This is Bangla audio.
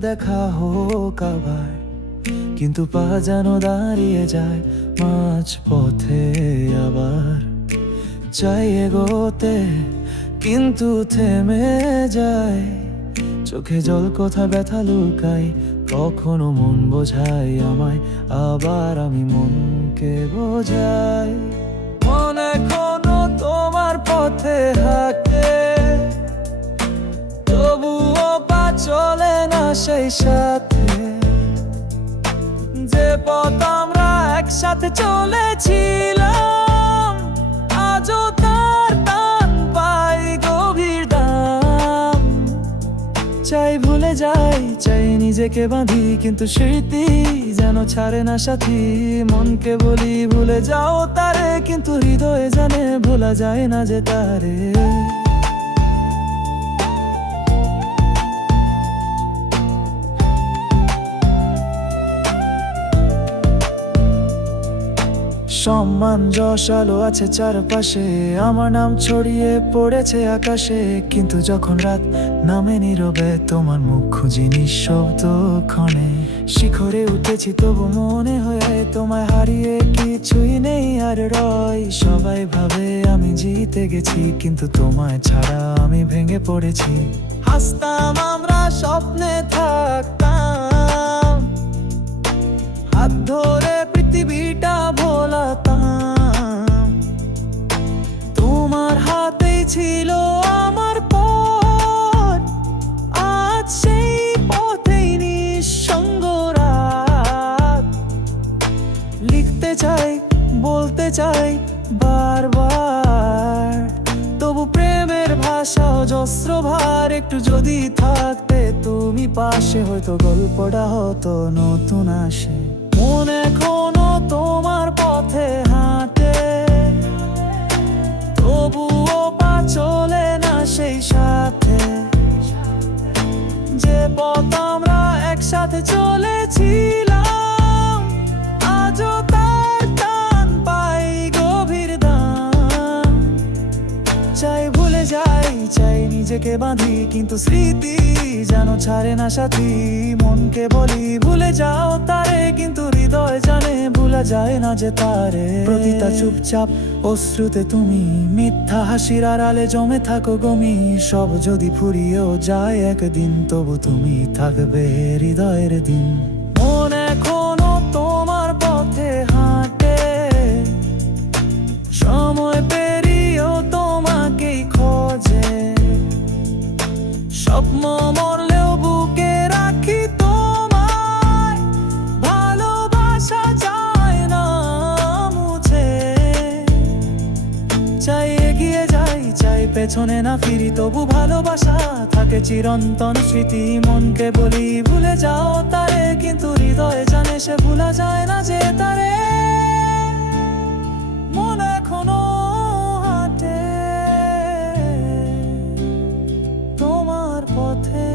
দেখা হোক আবার। কিন্তু পা যেন দাঁড়িয়ে যায় মাঝ পথে আবার। চাই এগোতে, কিন্তু থেমে যায়। চোখে জল কোথা ব্যথা লুকাই কখনো মন বোঝাই আমায়, আবার আমি মনকে বোঝাই। মনে কোনো তোমার পথে হাঁটে। সেই সাথে। যে পথ আমরা একসাথে চলেছিলাম, আজও তার টান পাই গভীর দাম। চাই ভুলে যাই, চাই নিজেকে বাঁধি, কিন্তু স্মৃতি যেন ছাড়ে না সাথী। মনকে বলি ভুলে যাও তারে, কিন্তু হৃদয়ে জানে ভোলা যায় না যে তারে। সম্মান যশ আলো আছে চারপাশে। আমার নাম ছড়িয়ে পড়েছে আকাশে। কিন্তু যখন রাত নামে নীরবে, তোমার মুখ খুঁজি নিঃশব্দ ক্ষণে। শিখরে উঠেছি, তবু মনে হয়ে তোমায় হারিয়ে কিছুই নেই আর রয়। সবাই ভাবে আমি জিতে গেছি, কিন্তু তোমায় ছাড়া আমি ভেঙে পড়েছি। হাসতাম, আমরা স্বপ্নে থাকতাম। হাত ধরে চাই, বলতে চাই বারবার। তবু প্রেমের ভাষা অজস্র ভার, একটু যদি থাকতে তুমি পাশে, হয়তো গল্পটা হতো নতুন আসে। মন এখনও তোমার পথে হাঁটে। তবুও পা চলে না সেই সাথে। যে পথ আমরা একসাথে চলেছিলাম নিজেকে বাঁধি, কিন্তু স্মৃতি যেন ছাড়ে না সাথী। মনকে বলি, ভুলে যাও তারে, কিন্তু হৃদয় জানে, ভুলা যায় না যে তারে। প্রতিটা চুপচাপ অশ্রুতে তুমি মিথ্যা হাসির আড়ালে জমে থাকো গমি। সব যদি ফুরিয়েও যায় একদিন, তবু তুমি থাকবে হৃদয়ের দিন। চাই এগিয়ে যাই, চাই পেছনে না ফিরি, তবু ভালোবাসা থাকে চিরন্তন স্মৃতি। মনকে বলি, ভুলে যাও তারে, কিন্তু হৃদয়ে জানে সে ভুলা যায় না যে তারে। মন এখনও তোমার পথে